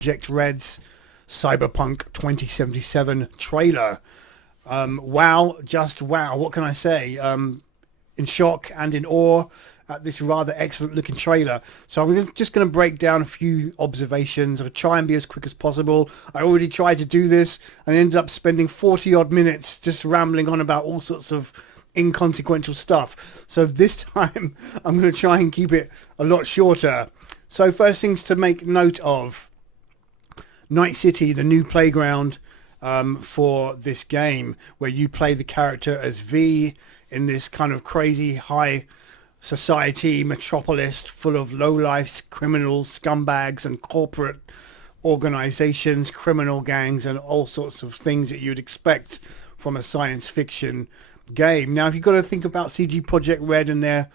Projekt Red's Cyberpunk 2077 trailer. Wow, just wow. What can I say? In shock and in awe at this rather excellent looking trailer. So I'm just going to break down a few observations. I'll try and be as quick as possible. I already tried to do this and ended up spending 40 odd minutes just rambling on about all sorts of inconsequential stuff. So this time I'm going to try and keep it a lot shorter. So first things to make note of: Night City, the new playground for this game, where you play the character as V in this kind of crazy high society metropolis full of lowlifes, criminals, scumbags and corporate organizations, criminal gangs and all sorts of things that you'd expect from a science fiction game. Now, if you've got to think about CD Projekt Red and their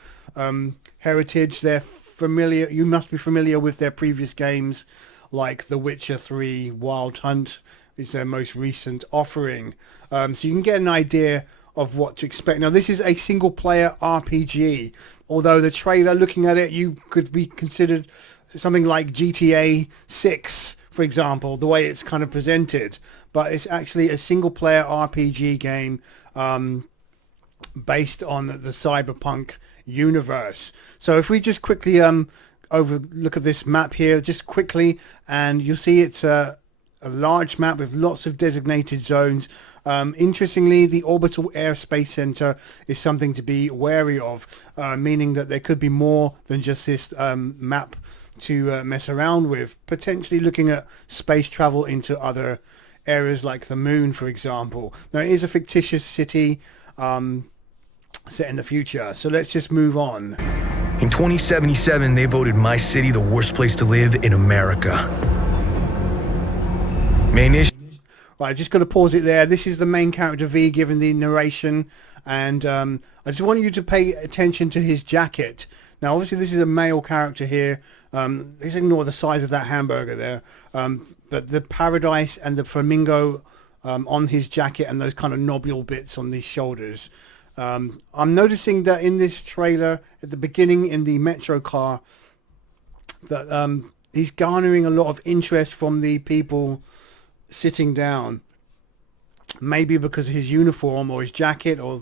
heritage, they're familiar. You must be familiar with their previous games, like The Witcher 3, Wild Hunt is their most recent offering. So you can get an idea of what to expect. Now, this is a single player RPG, although the trailer, looking at it, you could be considered something like GTA 6, for example, the way it's kind of presented. But it's actually a single player RPG game based on the Cyberpunk universe. So if we just quickly look at this map here just quickly, and you'll see it's a large map with lots of designated zones. Interestingly, the orbital airspace center is something to be wary of, meaning that there could be more than just this map to mess around with, potentially looking at space travel into other areas like the moon, for example. Now, it is a fictitious city set in the future, so let's just move on. In 2077, they voted my city the worst place to live in America. Main issue. Right, just got to pause it there. This is the main character V giving the narration, and I just want you to pay attention to his jacket. Now, obviously, this is a male character here. Let's ignore the size of that hamburger there, but the paradise and the flamingo on his jacket and those kind of nobule bits on these shoulders. I'm noticing that in this trailer at the beginning in the metro car that he's garnering a lot of interest from the people sitting down, maybe because of his uniform or his jacket or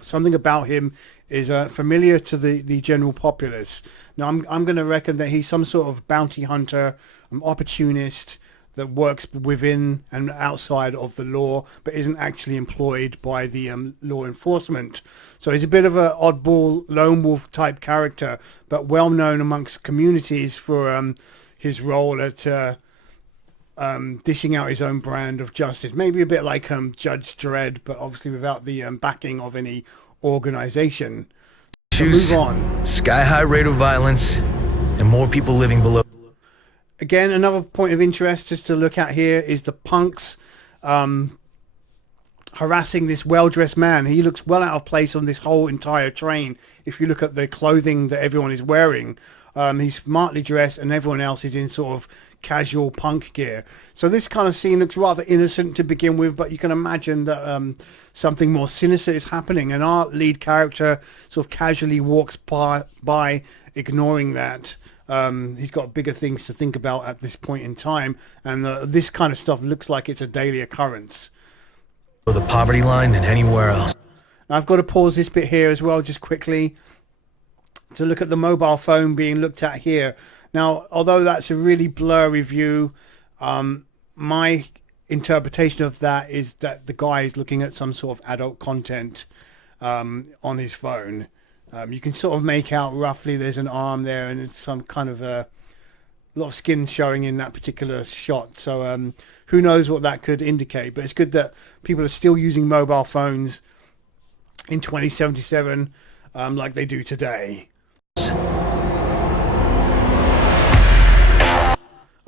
something about him is familiar to the general populace. Now I'm going to reckon that he's some sort of bounty hunter, opportunist that works within and outside of the law, but isn't actually employed by the law enforcement. So he's a bit of an oddball, lone wolf type character, but well known amongst communities for his role at dishing out his own brand of justice. Maybe a bit like Judge Dredd, but obviously without the backing of any organization. So move on. Sky-high rate of violence and more people living below. Again, another point of interest just to look at here is the punks harassing this well-dressed man. He looks well out of place on this whole entire train. If you look at the clothing that everyone is wearing, he's smartly dressed and everyone else is in sort of casual punk gear. So this kind of scene looks rather innocent to begin with, but you can imagine that something more sinister is happening, and our lead character sort of casually walks by ignoring that. He's got bigger things to think about at this point in time, and this kind of stuff looks like it's a daily occurrence. The poverty line than anywhere else. Now, I've got to pause this bit here as well just quickly to look at the mobile phone being looked at here. Now, although that's a really blurry view, my interpretation of that is that the guy is looking at some sort of adult content on his phone. You can sort of make out roughly there's an arm there and it's some kind of a lot of skin showing in that particular shot. So who knows what that could indicate, but it's good that people are still using mobile phones in 2077 like they do today.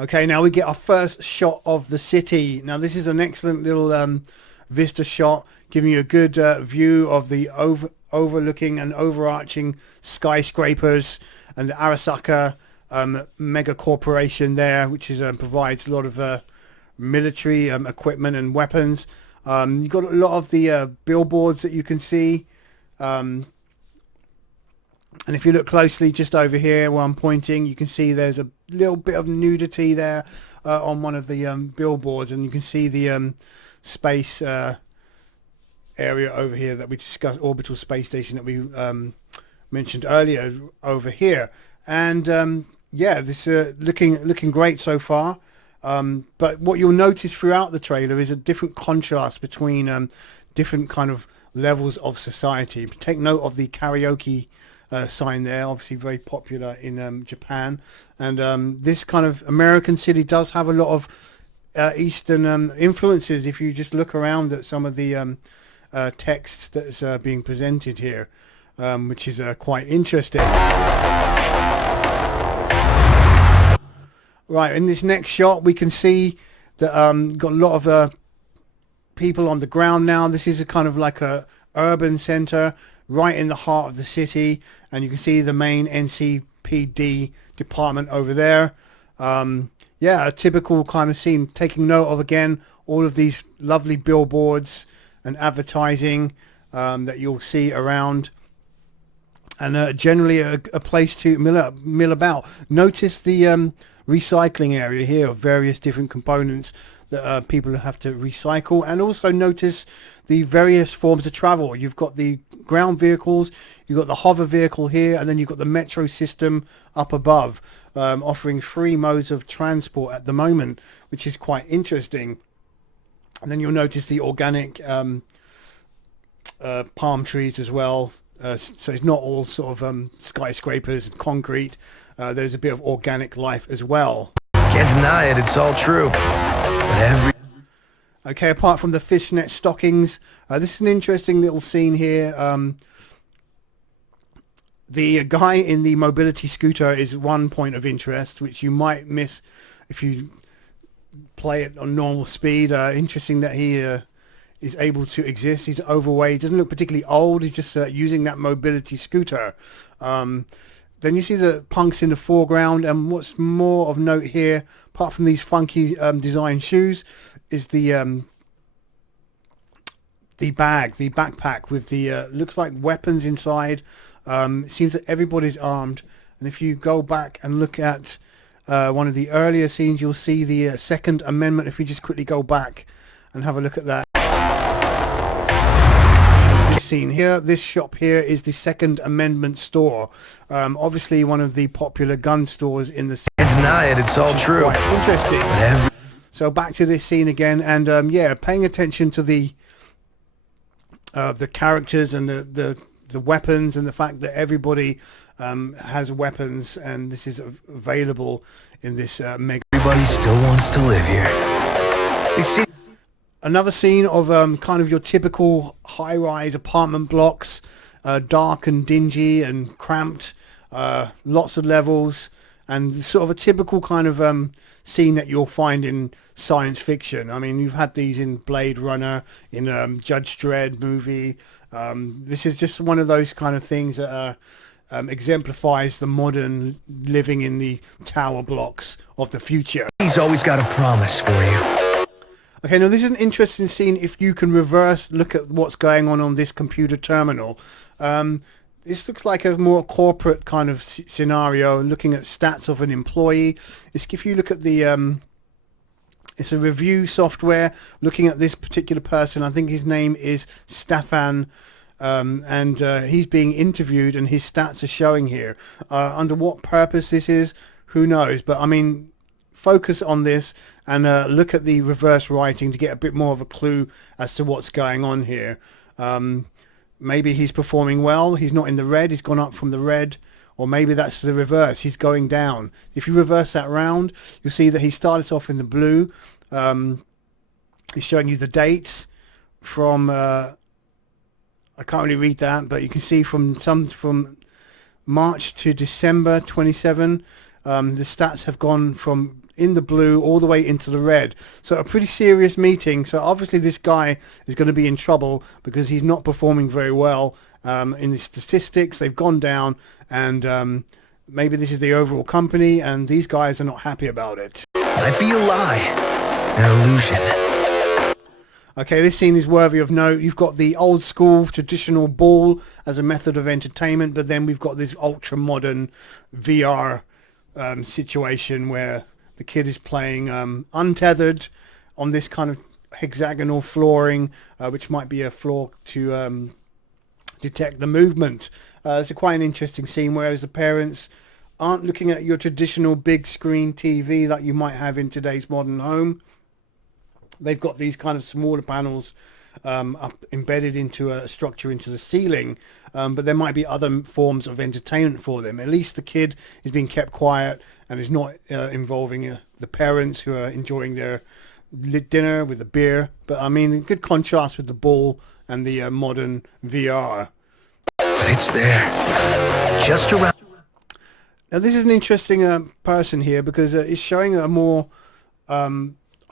Okay, now we get our first shot of the city. Now this is an excellent little vista shot, giving you a good view of the overlooking and overarching skyscrapers and the Arasaka mega corporation there, which is provides a lot of military equipment and weapons. You've got a lot of the billboards that you can see And if you look closely just over here where I'm pointing, you can see there's a little bit of nudity there on one of the billboards, and you can see the space area over here that we discussed, orbital space station that we mentioned earlier over here. And yeah, this looking great so far. But what you'll notice throughout the trailer is a different contrast between different kind of levels of society. Take note of the karaoke sign there, obviously very popular in Japan. And this kind of American city does have a lot of Eastern influences if you just look around at some of the text that's being presented here, which is quite interesting. Right, in this next shot we can see that got a lot of people on the ground now. This is a kind of like a urban center right in the heart of the city, and you can see the main NCPD department over there. Yeah, a typical kind of scene, taking note of again all of these lovely billboards and advertising that you'll see around, and generally a place to mill about. Notice the recycling area here of various different components that people have to recycle, and also notice the various forms of travel. You've got the ground vehicles, you've got the hover vehicle here, and then you've got the metro system up above, offering 3 modes of transport at the moment, which is quite interesting. And then you'll notice the organic palm trees as well. So it's not all sort of skyscrapers and concrete. There's a bit of organic life as well. Can't deny it, it's all true. But Okay, apart from the fishnet stockings, this is an interesting little scene here. The guy in the mobility scooter is one point of interest, which you might miss if you play it on normal speed. Interesting that he is able to exist. He's overweight, doesn't look particularly old. He's just using that mobility scooter. Then you see the punks in the foreground, and what's more of note here, apart from these funky design shoes, is the backpack with the looks like weapons inside. It seems that everybody's armed, and if you go back and look at one of the earlier scenes, you'll see the Second Amendment. If we just quickly go back and have a look at that scene here, this shop here is the Second Amendment store, obviously one of the popular gun stores in the city. can't deny it, it's all true. Quite interesting. But So back to this scene again, and yeah, paying attention to the characters and the weapons, and the fact that everybody has weapons, and this is available in this mega. everybody still wants to live here. You see, Another scene of kind of your typical high-rise apartment blocks, dark and dingy and cramped, lots of levels, and sort of a typical kind of scene that you'll find in science fiction. I mean, you've had these in Blade Runner, in Judge Dredd movie. This is just one of those kind of things that exemplifies the modern living in the tower blocks of the future. he's always got a promise for you. Okay, now this is an interesting scene if you can reverse look at what's going on this computer terminal. This looks like a more corporate kind of scenario, looking at stats of an employee. If you look at the, it's a review software, looking at this particular person. I think his name is Stefan, and he's being interviewed, and his stats are showing here. Under what purpose this is, who knows? But I mean, focus on this and look at the reverse writing to get a bit more of a clue as to what's going on here. Maybe he's performing well, he's not in the red, he's gone up from the red, or maybe that's the reverse, he's going down. If you reverse that round, you'll see that he started off in the blue. He's showing you the dates from, I can't really read that, but you can see from March to December 27, the stats have gone from in the blue all the way into the red. So a pretty serious meeting. So obviously this guy is going to be in trouble because he's not performing very well in the statistics. They've gone down, and maybe this is the overall company, and these guys are not happy about it. Might be a lie, an illusion. Okay, this scene is worthy of note. You've got the old school traditional ball as a method of entertainment, but then we've got this ultra modern VR situation where the kid is playing untethered on this kind of hexagonal flooring, which might be a floor to detect the movement. It's quite an interesting scene, whereas the parents aren't looking at your traditional big screen TV that you might have in today's modern home. They've got these kind of smaller panels up embedded into a structure into the ceiling, but there might be other forms of entertainment for them. At least the kid is being kept quiet and is not involving the parents who are enjoying their dinner with the beer. But I mean, in good contrast with the ball and the modern VR. But it's there, just around. Now this is an interesting person here because it's showing a more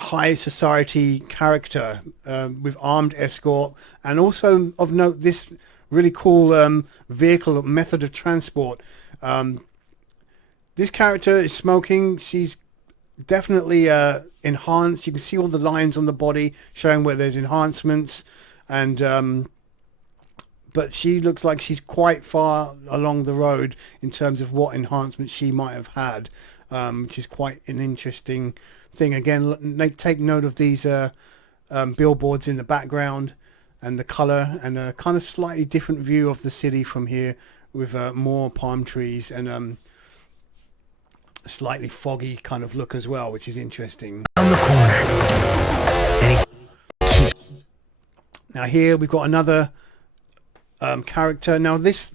high society character with armed escort, and also of note this really cool vehicle method of transport. This character is smoking. She's definitely enhanced. You can see all the lines on the body showing where there's enhancements, and but she looks like she's quite far along the road in terms of what enhancements she might have had, which is quite an interesting thing. Again, take note of these billboards in the background and the color, and a kind of slightly different view of the city from here with more palm trees and a slightly foggy kind of look as well, which is interesting. On the corner. And now here we've got another character. Now this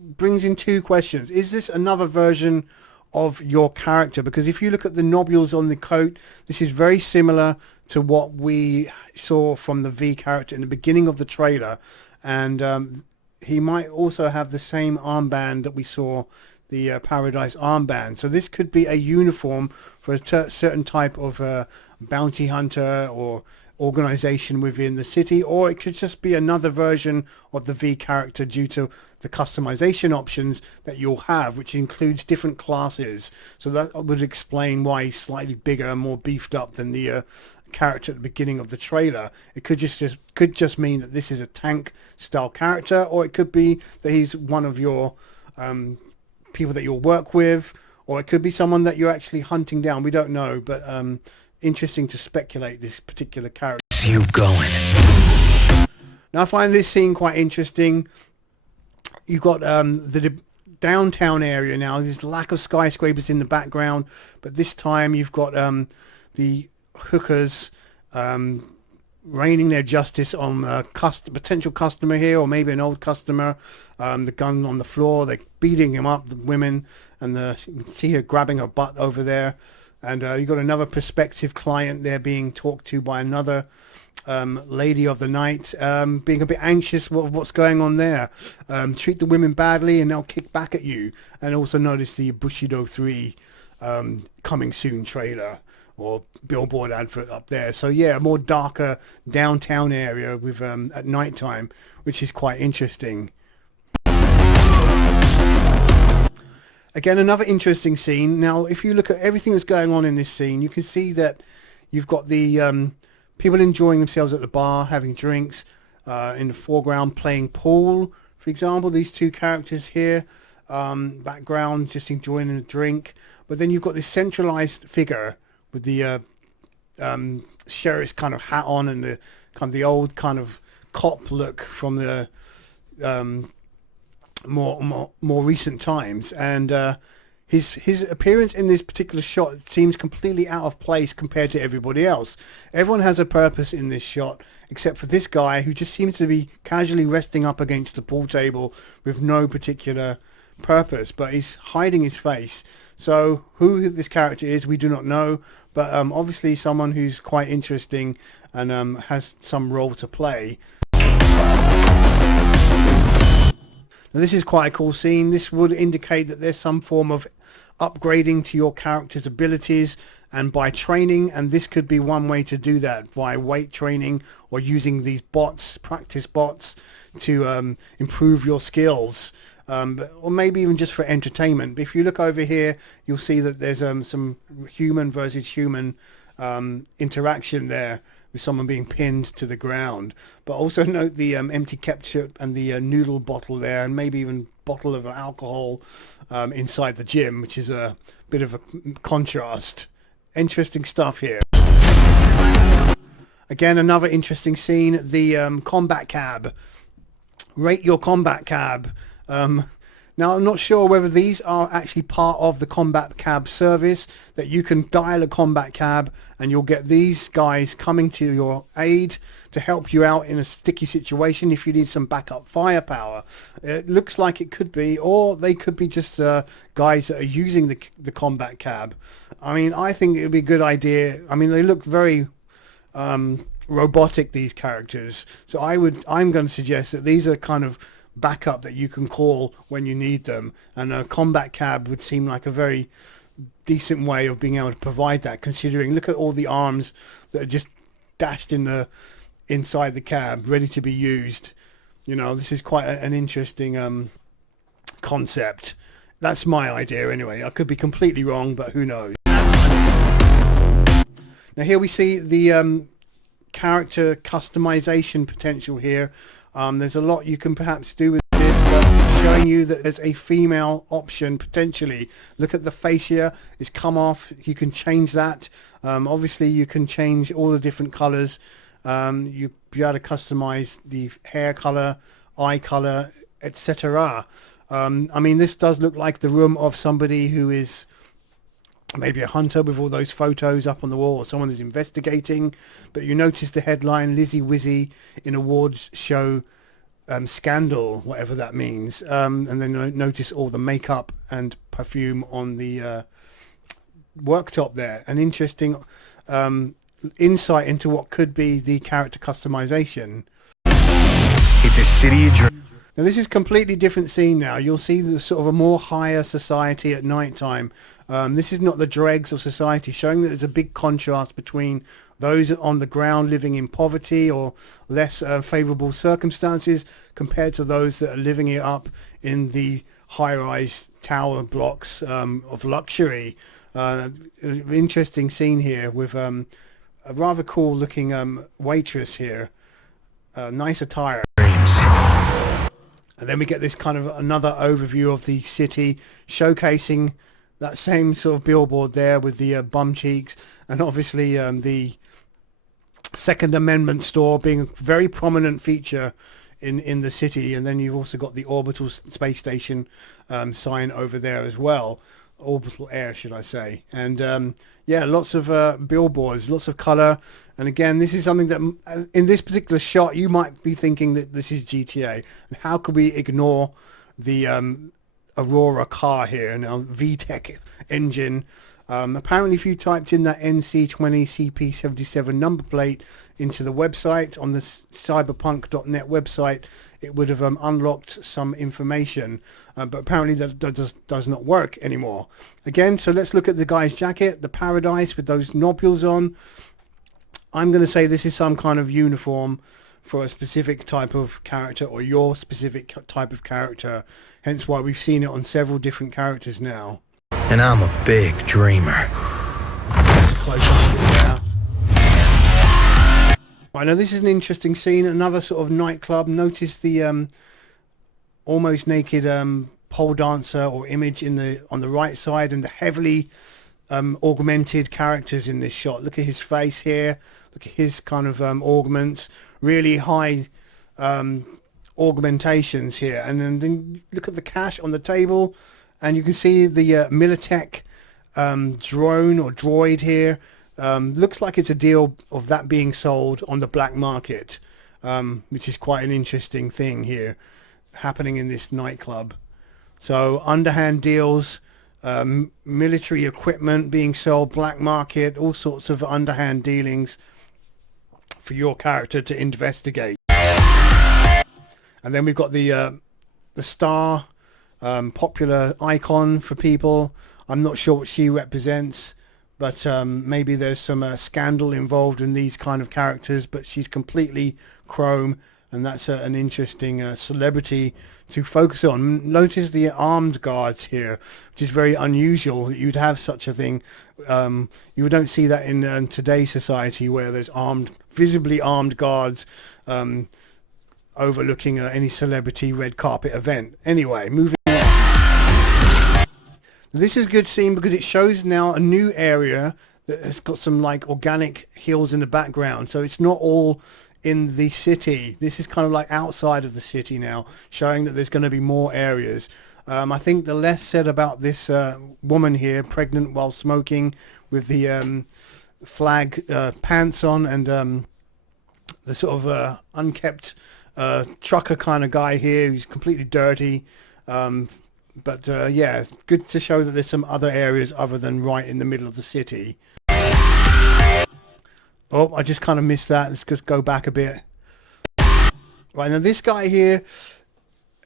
brings in two questions. Is this another version of your character? Because if you look at the nobules on the coat, this is very similar to what we saw from the V character in the beginning of the trailer, and he might also have the same armband that we saw, the Paradise armband. So this could be a uniform for a certain type of bounty hunter or organization within the city, or it could just be another version of the V character due to the customization options that you'll have, which includes different classes. So that would explain why he's slightly bigger and more beefed up than the character at the beginning of the trailer. It could just mean that this is a tank style character, or it could be that he's one of your people that you'll work with, or it could be someone that you're actually hunting down. We don't know, but interesting to speculate this particular character. you going. Now I find this scene quite interesting. You've got the downtown area now. There's lack of skyscrapers in the background, but this time you've got the hookers raining their justice on a potential customer here, or maybe an old customer. The gun on the floor, they're beating him up, the women, and you can see her grabbing her butt over there. And you've got another prospective client there being talked to by another lady of the night, being a bit anxious what's going on there. Treat the women badly and they'll kick back at you. And also notice the Bushido 3 coming soon trailer or billboard advert up there. So yeah, a more darker downtown area with at night time, which is quite interesting. Again, another interesting scene. Now, if you look at everything that's going on in this scene, you can see that you've got the people enjoying themselves at the bar, having drinks, in the foreground playing pool, for example. These two characters here, background, just enjoying a drink. But then you've got this centralized figure with the sheriff's kind of hat on and the kind of the old kind of cop look from the more recent times, and his appearance in this particular shot seems completely out of place compared to everybody else. Everyone has a purpose in this shot except for this guy, who just seems to be casually resting up against the pool table with no particular purpose, but he's hiding his face. So who this character is, we do not know, but obviously someone who's quite interesting and has some role to play. Now, this is quite a cool scene. This would indicate that there's some form of upgrading to your character's abilities and by training, and this could be one way to do that, by weight training or using these bots, practice bots, to improve your skills, or maybe even just for entertainment. But if you look over here, you'll see that there's some human versus human interaction there with someone being pinned to the ground. But also note the empty ketchup and the noodle bottle there, and maybe even bottle of alcohol inside the gym, which is a bit of a contrast. Interesting stuff here. Again, another interesting scene, the combat cab. Rate your combat cab. Now, I'm not sure whether these are actually part of the combat cab service, that you can dial a combat cab and you'll get these guys coming to your aid to help you out in a sticky situation if you need some backup firepower. It looks like it could be, or they could be just guys that are using the combat cab. I mean, I think it would be a good idea. I mean, they look very robotic, these characters. So I'm going to suggest that these are kind of backup that you can call when you need them, and a combat cab would seem like a very decent way of being able to provide that, considering look at all the arms that are just dashed inside the cab ready to be used. You know, this is quite an interesting concept. That's my idea anyway. I could be completely wrong, but who knows. Now here we see the character customization potential here. There's a lot you can perhaps do with this, but showing you that there's a female option potentially. Look at the face here, it's come off. You can change that. Obviously you can change all the different colors. You'll be able to customize the hair color, eye color, etc. I mean, this does look like the room of somebody who is maybe a hunter with all those photos up on the wall, or someone is investigating. But you notice the headline, Lizzie Wizzy in awards show scandal, whatever that means. And then notice all the makeup and perfume on the worktop there. An interesting insight into what could be the character customization. It's a city of dreams. Now this is a completely different scene now. You'll see the sort of a more higher society at night time. This is not the dregs of society, showing that there's a big contrast between those on the ground living in poverty or less favourable circumstances compared to those that are living it up in the high-rise tower blocks of luxury. Interesting scene here with a rather cool looking waitress here. Nice attire. And then we get this kind of another overview of the city, showcasing that same sort of billboard there with the bum cheeks, and obviously the Second Amendment store being a very prominent feature in the city. And then you've also got the orbital space station sign over there as well. Orbital air, should I say. And yeah, lots of billboards, lots of color. And again, this is something that in this particular shot you might be thinking that this is GTA, and how could we ignore the Aurora car here, now VTEC engine. Apparently if you typed in that NC20CP77 number plate into the website on the cyberpunk.net website, it would have unlocked some information, but apparently that does not work anymore. Again, so let's look at the guy's jacket, the Paradise with those nobules on. I'm going to say this is some kind of uniform for a specific type of character, or your specific type of character, hence why we've seen it on several different characters now. And I'm a big dreamer. I know this is an interesting scene, another sort of nightclub. Notice the almost naked pole dancer or image on the right side, and the heavily augmented characters in this shot. Look at his face here, look at his kind of augments, really high augmentations here. And then look at the cash on the table, and you can see the Militech drone or droid here. Looks like it's a deal of that being sold on the black market, which is quite an interesting thing here happening in this nightclub. So underhand deals, military equipment being sold, black market, all sorts of underhand dealings for your character to investigate. And then we've got the star, popular icon for people. I'm not sure what she represents, but maybe there's some scandal involved in these kind of characters, but she's completely chrome, and that's an interesting celebrity to focus on. Notice the armed guards here, which is very unusual that you'd have such a thing. You don't see that in today's society, where there's visibly armed guards overlooking any celebrity red carpet event. Anyway, moving on. This is a good scene because it shows now a new area that has got some like organic hills in the background, so it's not all in the city. This is kind of like outside of the city now, showing that there's going to be more areas. I think the less said about this woman here, pregnant while smoking, with the flag pants on, and the sort of unkept trucker kind of guy here who's completely dirty. But yeah, good to show that there's some other areas other than right in the middle of the city. Oh, I just kind of missed that. Let's just go back a bit. Right, now this guy here,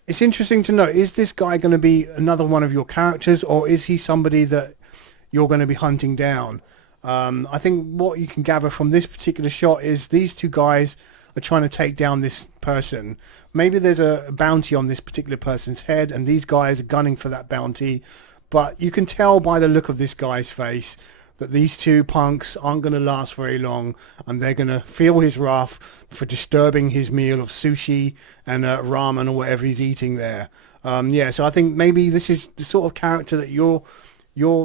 it's interesting to know, is this guy going to be another one of your characters, or is he somebody that you're going to be hunting down? I think what you can gather from this particular shot is these two guys are trying to take down this person. Maybe there's a bounty on this particular person's head, and these guys are gunning for that bounty. But you can tell by the look of this guy's face that these two punks aren't going to last very long, and they're going to feel his wrath for disturbing his meal of sushi and ramen or whatever he's eating there. Yeah, so I think maybe this is the sort of character that your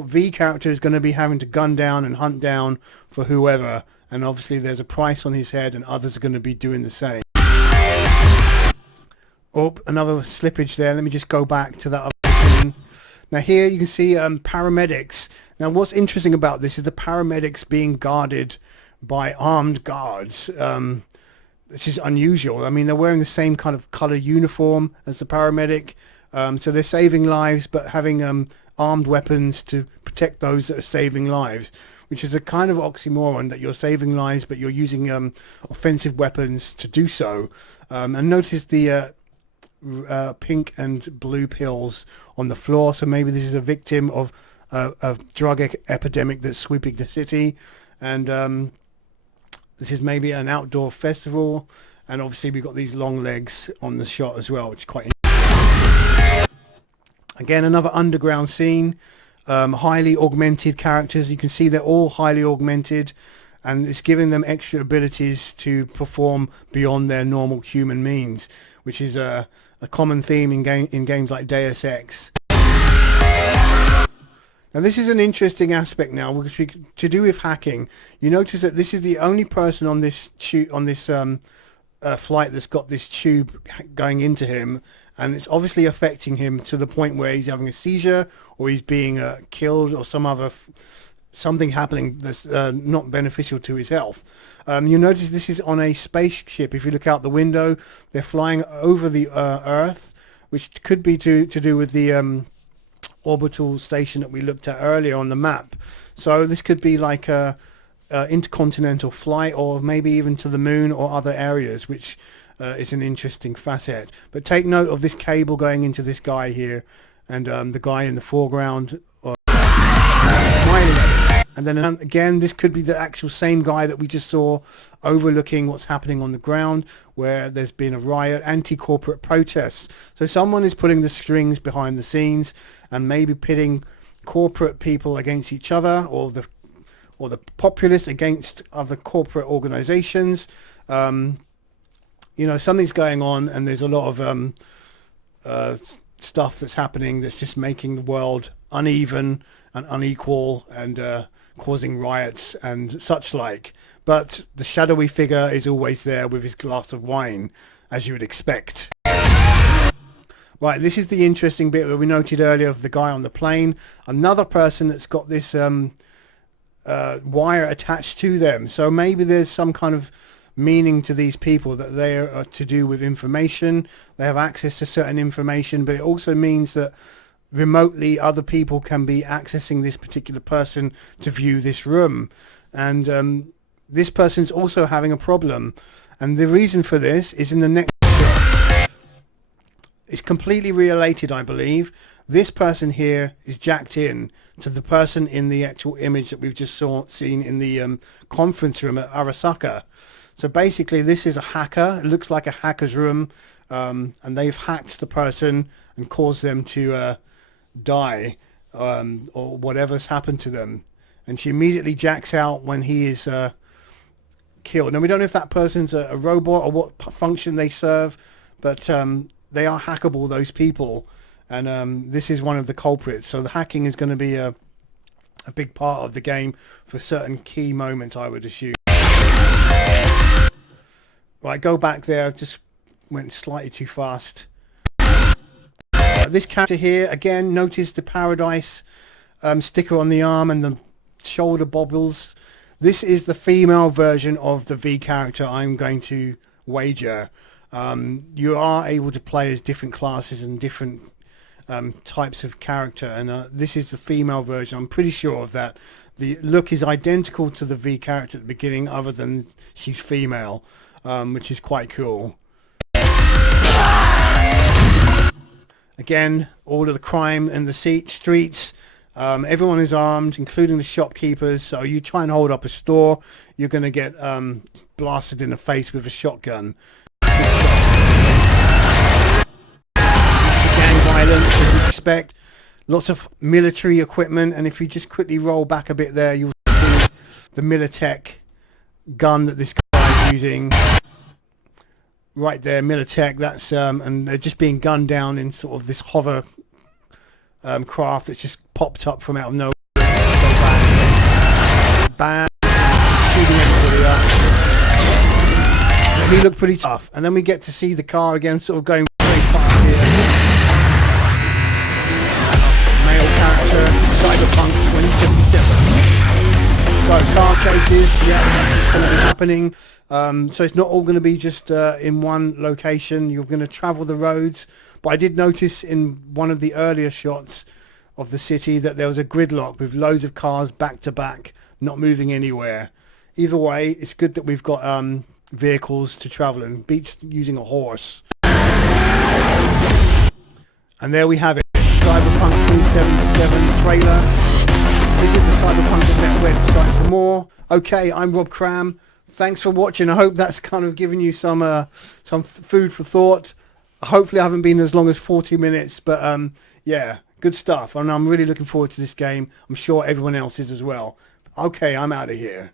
V character is going to be having to gun down and hunt down for whoever, and obviously there's a price on his head, and others are going to be doing the same. Oh, another slippage there. Let me just go back to that other scene. Now here you can see paramedics. Now what's interesting about this is the paramedics being guarded by armed guards. This is unusual. I mean, they're wearing the same kind of color uniform as the paramedic. So they're saving lives, but having armed weapons to protect those that are saving lives, which is a kind of oxymoron, that you're saving lives, but you're using offensive weapons to do so. And notice the pink and blue pills on the floor, so maybe this is a victim of a drug epidemic that's sweeping the city, and this is maybe an outdoor festival, and obviously we've got these long legs on the shot as well, which is quite interesting. Again, another underground scene, highly augmented characters. You can see they're all highly augmented, and it's giving them extra abilities to perform beyond their normal human means, which is a common theme in games like Deus Ex. Now this is an interesting aspect now, because to do with hacking, you notice that this is the only person on this flight that's got this tube going into him, and it's obviously affecting him to the point where he's having a seizure, or he's being killed, or something happening that's not beneficial to his health. You notice this is on a spaceship. If you look out the window, they're flying over the Earth, which could be to do with the orbital station that we looked at earlier on the map. So this could be like a intercontinental flight, or maybe even to the moon or other areas, which is an interesting facet. But take note of this cable going into this guy here, and the guy in the foreground smiling at it. And then again, this could be the actual same guy that we just saw overlooking what's happening on the ground, where there's been a riot, anti-corporate protests. So someone is putting the strings behind the scenes and maybe pitting corporate people against each other, or the populace against other corporate organizations. You know, something's going on, and there's a lot of stuff that's happening that's just making the world uneven and unequal, and causing riots and such like. But the shadowy figure is always there with his glass of wine, as you would expect. Right, this is the interesting bit that we noted earlier of the guy on the plane. Another person that's got this wire attached to them. So maybe there's some kind of meaning to these people, that they are to do with information. They have access to certain information, but it also means that remotely other people can be accessing this particular person to view this room, and this person's also having a problem, and the reason for this is in the next shot. It's completely related, I believe. This person here is jacked in to the person in the actual image that we've just seen in the conference room at Arasaka. So basically, this is a hacker. It looks like a hacker's room, and they've hacked the person and caused them to die, or whatever's happened to them. And she immediately jacks out when he is killed. Now, we don't know if that person's a robot or what function they serve, but they are hackable, those people. And this is one of the culprits. So the hacking is going to be a big part of the game for certain key moments, I would assume. Right, go back there. Just went slightly too fast. This character here, again, notice the Paradise sticker on the arm and the shoulder bobbles. This is the female version of the V character, I'm going to wager. You are able to play as different classes and different types of character, and this is the female version. I'm pretty sure of that. The look is identical to the V character at the beginning, other than she's female, which is quite cool. Again, all of the crime in the streets. Everyone is armed, including the shopkeepers. So you try and hold up a store, you're going to get blasted in the face with a shotgun. Gang violence, as you expect. Lots of military equipment, and if you just quickly roll back a bit there, you'll see the Militech gun that this guy is using. Right there, Militech. That's and they're just being gunned down in sort of this hover craft that's just popped up from out of nowhere. Bam, shooting everybody up. He looked pretty tough, and then we get to see the car again, sort of going very fast here. Male character, Cyberpunk 2077. So car chases, yeah, that's going to be happening. So it's not all going to be just in one location. You're going to travel the roads. But I did notice in one of the earlier shots of the city that there was a gridlock with loads of cars back to back, not moving anywhere. Either way, it's good that we've got vehicles to travel in. Beats using a horse. And there we have it. Cyberpunk 2077 trailer. Visit the Cyberpunk.net website for more. Okay, I'm Rob Cram. Thanks for watching. I hope that's kind of given you some food for thought. Hopefully I haven't been as long as 40 minutes, but yeah, good stuff. And I'm really looking forward to this game. I'm sure everyone else is as well. Okay, I'm out of here.